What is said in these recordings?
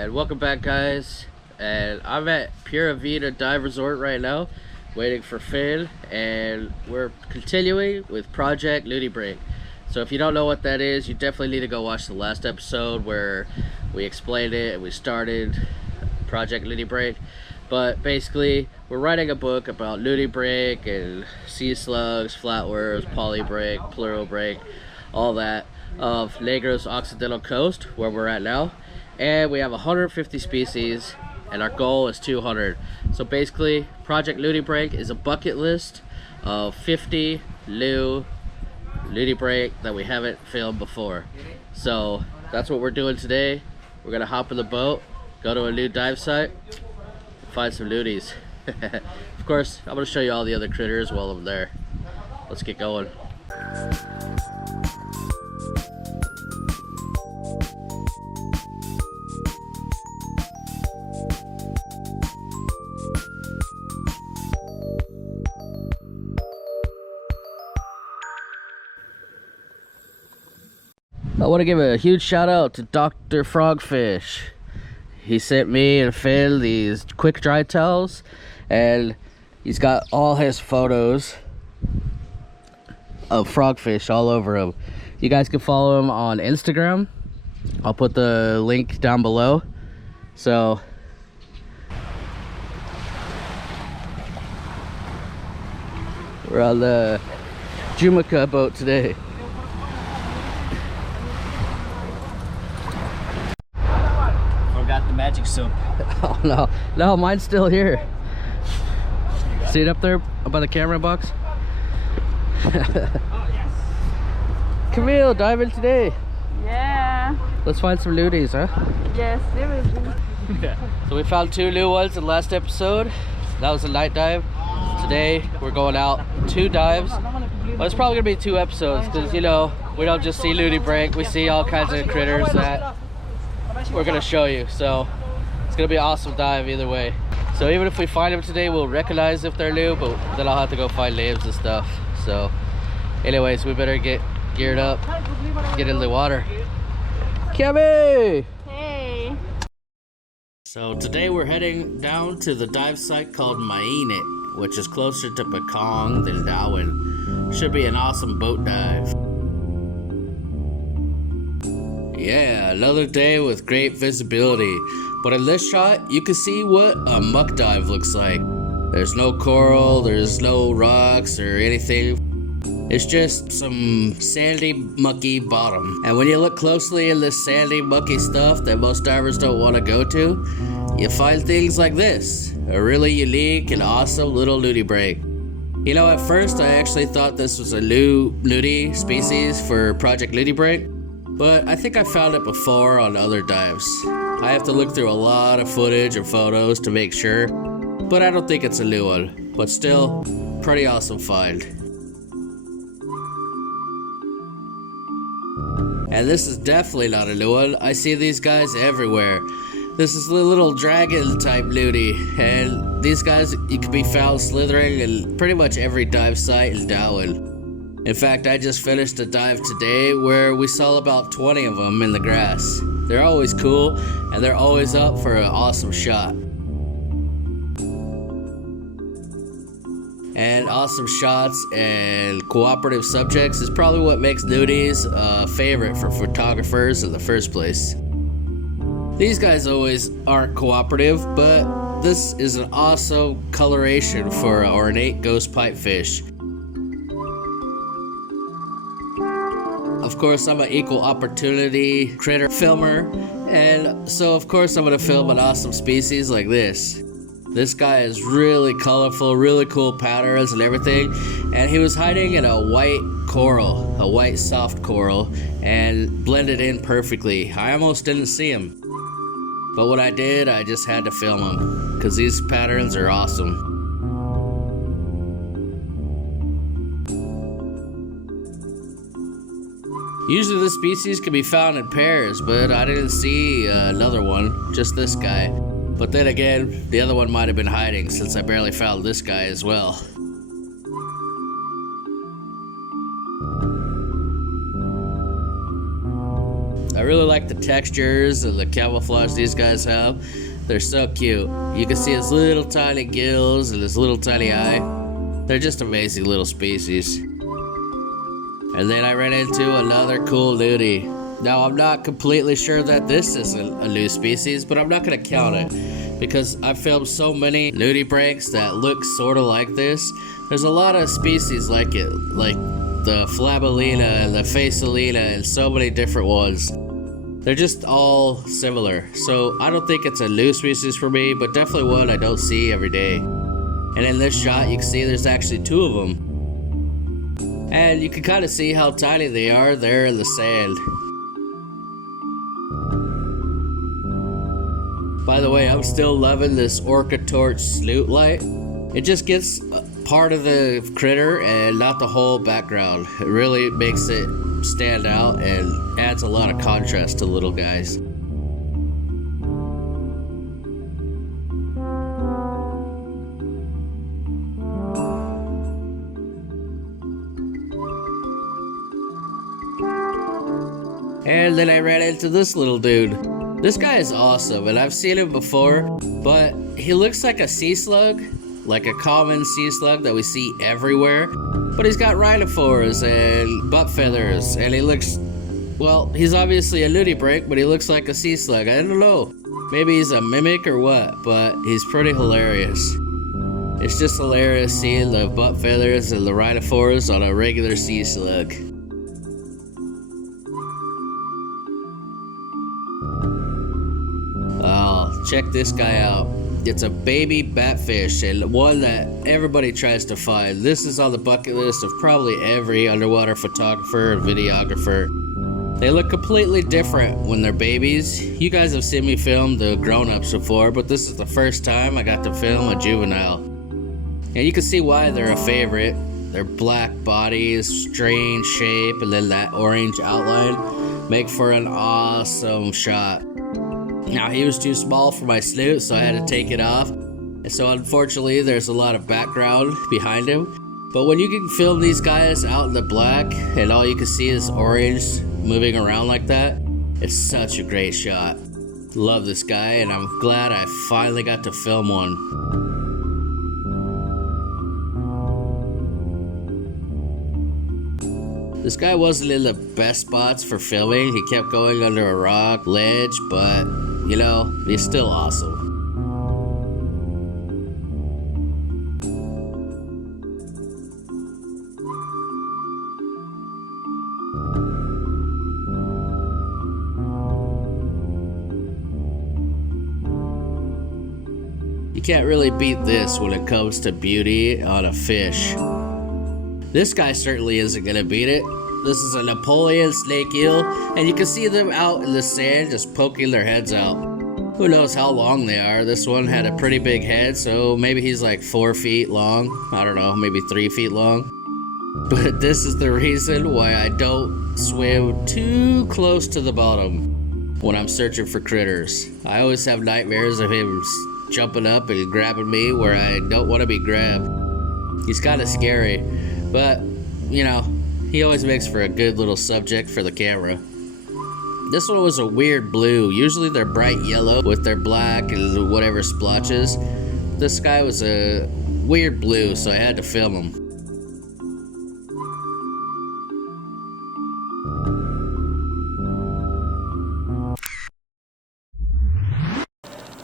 And welcome back, guys. And I'm at Pura Vida Dive Resort right now, waiting for Finn, and we're continuing with Project Nudibranch. So if you don't know what that is, you definitely need to go watch the last episode where we explained it and we started Project Nudibranch. But basically, we're writing a book about nudibranch and sea slugs, flatworms, polybranch, pluralbranch, all that of Negro's Occidental Coast, where we're at now. And we have 150 species, and our goal is 200. So basically, Project Nudibranch is a bucket list of 50 new nudibranch that we haven't filmed before. So that's what we're doing today. We're gonna hop in the boat, go to a new dive site, find some nudies. Of course, I'm gonna show you all the other critters while I'm there. Let's get going. I want to give a huge shout out to Dr. Frogfish. He sent me and Finn these quick dry towels, and he's got all his photos of frogfish all over him. You guys can follow him on Instagram. I'll put the link down below. So we're on the Jumica boat today. Forgot the magic soap. Oh no, mine's still here. See it up there by the camera box? Oh, yes. Camille, diving today. Yeah. Let's find some nudies, huh? Yes, seriously. So we found 2 new ones in the last episode. That was a night dive. Today we're going out 2 dives. Well, it's probably gonna be 2 episodes because, you know, we don't just see nudibranch, we see all kinds of critters that we're gonna show you. So it's gonna be an awesome dive either way. So even if we find them today, we'll recognize if they're new, but then I'll have to go find names and stuff. So anyways, we better get geared up, get in the water. Kimmy! Hey. So today we're heading down to the dive site called Mainit, which is closer to Pekong than Dauin. Should be an awesome boat dive. Yeah, another day with great visibility. But in this shot, you can see what a muck dive looks like. There's no coral, there's no rocks or anything. It's just some sandy, mucky bottom. And when you look closely in this sandy, mucky stuff that most divers don't want to go to, you find things like this. A really unique and awesome little nudibranch. You know, at first I actually thought this was a new nudie species for Project Nudibranch, but I think I found it before on other dives. I have to look through a lot of footage and photos to make sure, but I don't think it's a new one. But still, pretty awesome find. And this is definitely not a new one. I see these guys everywhere. This is the little dragon type nudie, and these guys, you can be found slithering in pretty much every dive site in Dauin. In fact, I just finished a dive today where we saw about 20 of them in the grass. They're always cool, and they're always up for an awesome shot. And awesome shots and cooperative subjects is probably what makes nudies a favorite for photographers in the first place. These guys always aren't cooperative, but this is an awesome coloration for an ornate ghost pipefish. Of course, I'm an equal opportunity critter filmer, and so of course I'm gonna film an awesome species like this. This guy is really colorful, really cool patterns and everything, and he was hiding in a white coral, a white soft coral, and blended in perfectly. I almost didn't see him, but when I did, I just had to film him, because these patterns are awesome. Usually this species can be found in pairs, but I didn't see another one, just this guy. But then again, the other one might have been hiding since I barely found this guy as well. I really like the textures and the camouflage these guys have. They're so cute. You can see his little tiny gills and his little tiny eye. They're just amazing little species. And then I ran into another cool nudie. Now I'm not completely sure that this isn't a new species, but I'm not gonna count it because I've filmed so many nudibranchs that look sort of like this. There's a lot of species like it, like the flabellina and the facialina and so many different ones. They're just all similar. So I don't think it's a new species for me, but definitely one I don't see every day. And in this shot, you can see there's actually 2 of them. And you can kind of see how tiny they are there in the sand. By the way, I'm still loving this Orca Torch snoot light. It just gets part of the critter and not the whole background. It really makes it stand out and adds a lot of contrast to little guys. And then I ran into this little dude. This guy is awesome, and I've seen him before, but he looks like a sea slug, like a common sea slug that we see everywhere. But he's got rhinophores and butt feathers, and he looks, well, he's obviously a nudibranch, but he looks like a sea slug. I don't know. Maybe he's a mimic or what, but he's pretty hilarious. It's just hilarious seeing the butt feathers and the rhinophores on a regular sea slug. Oh, check this guy out. It's a baby batfish and one that everybody tries to find. This is on the bucket list of probably every underwater photographer and videographer. They look completely different when they're babies. You guys have seen me film the grown-ups before, but this is the first time I got to film a juvenile. And you can see why they're a favorite. Their black bodies, strange shape, and then that orange outline make for an awesome shot. Now, he was too small for my snoot, so I had to take it off. And so unfortunately, there's a lot of background behind him. But when you can film these guys out in the black and all you can see is orange moving around like that, it's such a great shot. Love this guy, and I'm glad I finally got to film one. This guy wasn't in the best spots for filming. He kept going under a rock ledge, but you know, he's still awesome. You can't really beat this when it comes to beauty on a fish. This guy certainly isn't gonna beat it. This is a Napoleon snake eel, and you can see them out in the sand just poking their heads out. Who knows how long they are. This one had a pretty big head, so maybe he's like 4 feet long. I don't know, maybe 3 feet long. But this is the reason why I don't swim too close to the bottom when I'm searching for critters. I always have nightmares of him jumping up and grabbing me where I don't want to be grabbed. He's kind of scary, but you know, he always makes for a good little subject for the camera. This one was a weird blue. Usually they're bright yellow with their black and whatever splotches. This guy was a weird blue, so I had to film him.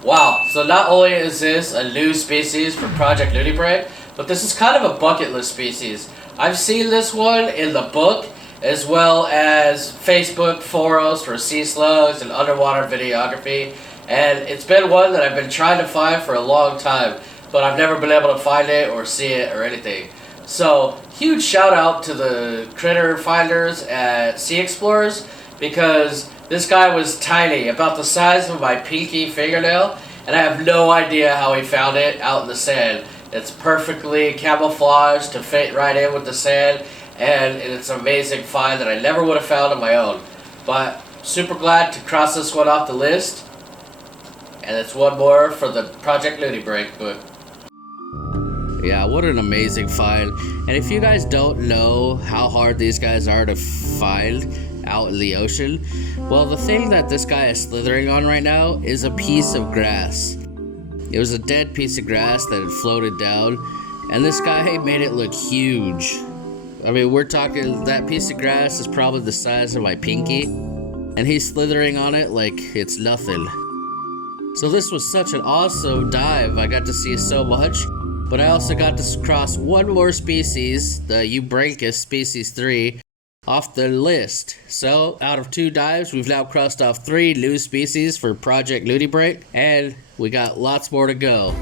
Wow, so not only is this a new species for Project Nudibranch, but this is kind of a bucket list species. I've seen this one in the book, as well as Facebook forums for sea slugs and underwater videography, and it's been one that I've been trying to find for a long time, but I've never been able to find it or see it or anything. So, huge shout out to the critter finders at Sea Explorers, because this guy was tiny, about the size of my pinky fingernail, and I have no idea how he found it out in the sand. It's perfectly camouflaged to fit right in with the sand, and it's an amazing find that I never would have found on my own. But super glad to cross this one off the list, and it's one more for the Project Nudibranch book. Yeah, what an amazing find. And if you guys don't know how hard these guys are to find out in the ocean, Well, the thing that this guy is slithering on right now is a piece of grass. It was a dead piece of grass that had floated down, and this guy made it look huge. I mean, we're talking, that piece of grass is probably the size of my pinky, and he's slithering on it like it's nothing. So this was such an awesome dive. I got to see so much, but I also got to cross one more species, the Eubranchus species 3, off the list. So out of 2 dives, we've now crossed off 3 new species for Project Nudibranch, and we got lots more to go.